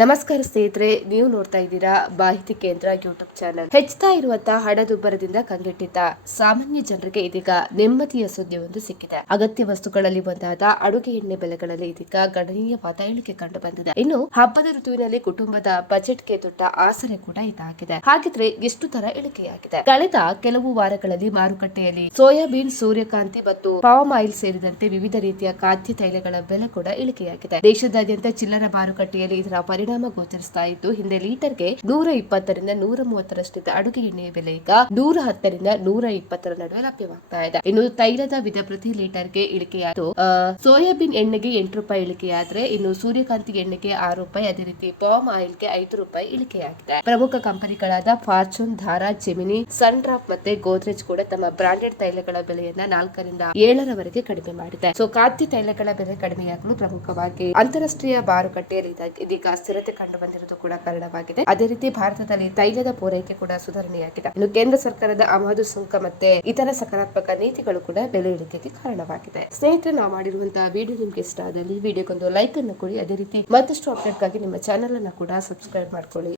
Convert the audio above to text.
ನಮಸ್ಕಾರ ಸ್ನೇಹಿತರೆ, ನೀವು ನೋಡ್ತಾ ಇದ್ದೀರಾ ಮಾಹಿತಿ ಕೇಂದ್ರ ಯೂಟ್ಯೂಬ್ ಚಾನೆಲ್. ಹೆಚ್ಚುತ್ತಾ ಇರುವಂತಹ ಹಣದುಬ್ಬರದಿಂದ ಕಂಗೆಟ್ಟಿದ್ದ ಸಾಮಾನ್ಯ ಜನರಿಗೆ ಇದೀಗ ನೆಮ್ಮದಿಯ ಸುದ್ದಿಯೊಂದು ಸಿಕ್ಕಿದೆ. ಅಗತ್ಯ ವಸ್ತುಗಳಲ್ಲಿ ಒಂದಾದ ಅಡುಗೆ ಎಣ್ಣೆ ಬೆಲೆಗಳಲ್ಲಿ ಇದೀಗ ಗಣನೀಯವಾದ ಇಳಿಕೆ ಕಂಡು ಬಂದಿದೆ. ಇನ್ನು ಹಬ್ಬದ ಋತುವಿನಲ್ಲಿ ಕುಟುಂಬದ ಬಜೆಟ್ಗೆ ದೊಡ್ಡ ಆಸರೆ ಕೂಡ ಇದಾಗಿದೆ. ಹಾಗಿದ್ರೆ ಎಷ್ಟು ತರ ಇಳಿಕೆಯಾಗಿದೆ? ಕಳೆದ ಕೆಲವು ವಾರಗಳಲ್ಲಿ ಮಾರುಕಟ್ಟೆಯಲ್ಲಿ ಸೋಯಾಬೀನ್, ಸೂರ್ಯಕಾಂತಿ ಮತ್ತು ಪಾಮ್ ಆಯಿಲ್ ಸೇರಿದಂತೆ ವಿವಿಧ ರೀತಿಯ ಖಾದ್ಯ ತೈಲಗಳ ಬೆಲೆ ಕೂಡ ಇಳಿಕೆಯಾಗಿದೆ. ದೇಶದಾದ್ಯಂತ ಚಿಲ್ಲರೆ ಮಾರುಕಟ್ಟೆಯಲ್ಲಿ ಇದರ ಪರಿಣಾಮ ಗೋಚರಿಸ್ತಾ ಇದ್ದು, ಹಿಂದೆ ಲೀಟರ್ಗೆ 120ರಿಂದ 130ರಷ್ಟಿದ್ದ ಅಡುಗೆ ಎಣ್ಣೆಯ ಬೆಲೆ ಈಗ 110ರಿಂದ 120ರ ನಡುವೆ ಲಭ್ಯವಾಗ್ತಾ ಇದೆ. ಇನ್ನು ತೈಲದ ವಿಧ ಪ್ರತಿ ಲೀಟರ್ಗೆ ಇಳಿಕೆಯಾದ ಸೋಯಾಬೀನ್ ಎಣ್ಣೆಗೆ ₹8 ಇಳಿಕೆಯಾದ್ರೆ, ಇನ್ನು ಸೂರ್ಯಕಾಂತಿ ಎಣ್ಣೆಗೆ ₹6, ಅದೇ ರೀತಿ ಪಾಮ್ ಆಯಿಲ್ಗೆ ₹5 ಇಳಿಕೆಯಾಗಿದೆ. ಪ್ರಮುಖ ಕಂಪನಿಗಳಾದ ಫಾರ್ಚೂನ್, ಧಾರಾ, ಜೆಮಿನಿ, ಸನ್ ಡ್ರಾಪ್ ಮತ್ತೆ ಗೋದ್ರೇಜ್ ಕೂಡ ತಮ್ಮ ಬ್ರಾಂಡೆಡ್ ತೈಲಗಳ ಬೆಲೆಯನ್ನ 4ರಿಂದ 7ರವರೆಗೆ ಕಡಿಮೆ ಮಾಡಿದೆ. ಖಾದ್ಯ ತೈಲಗಳ ಬೆಲೆ ಕಡಿಮೆಯಾಗಲು ಪ್ರಮುಖವಾಗಿ ಅಂತಾರಾಷ್ಟ್ರೀಯ ಮಾರುಕಟ್ಟೆಯಲ್ಲಿ ಇದೀಗ ಸ್ಥಿರತೆ ಕಂಡು ಬಂದಿರುವುದು ಕೂಡ ಕಾರಣವಾಗಿದೆ. ಅದೇ ರೀತಿ ಭಾರತದಲ್ಲಿ ತೈಲದ ಪೂರೈಕೆ ಕೂಡ ಸುಧಾರಣೆಯಾಗಿದೆ. ಇನ್ನು ಕೇಂದ್ರ ಸರ್ಕಾರದ ಆಮದು ಸುಂಕ ಮತ್ತೆ ಇತರ ಸಕಾರಾತ್ಮಕ ನೀತಿಗಳು ಕೂಡ ಬೆಲೆ ಇಳಿಕೆಗೆ ಕಾರಣವಾಗಿದೆ. ಸ್ನೇಹಿತರೆ, ನಾವು ಮಾಡಿರುವಂತಹ ವಿಡಿಯೋ ನಿಮ್ಗೆ ಇಷ್ಟ ಆದಲ್ಲಿ ವಿಡಿಯೋಗೊಂದು ಲೈಕ್ ಅನ್ನು ಕೊಡಿ. ಅದೇ ರೀತಿ ಮತ್ತಷ್ಟು ಅಪ್ಡೇಟ್ಗಾಗಿ ನಿಮ್ಮ ಚಾನೆಲ್ ಅನ್ನು ಕೂಡ ಸಬ್ಸ್ಕ್ರೈಬ್ ಮಾಡ್ಕೊಳ್ಳಿ.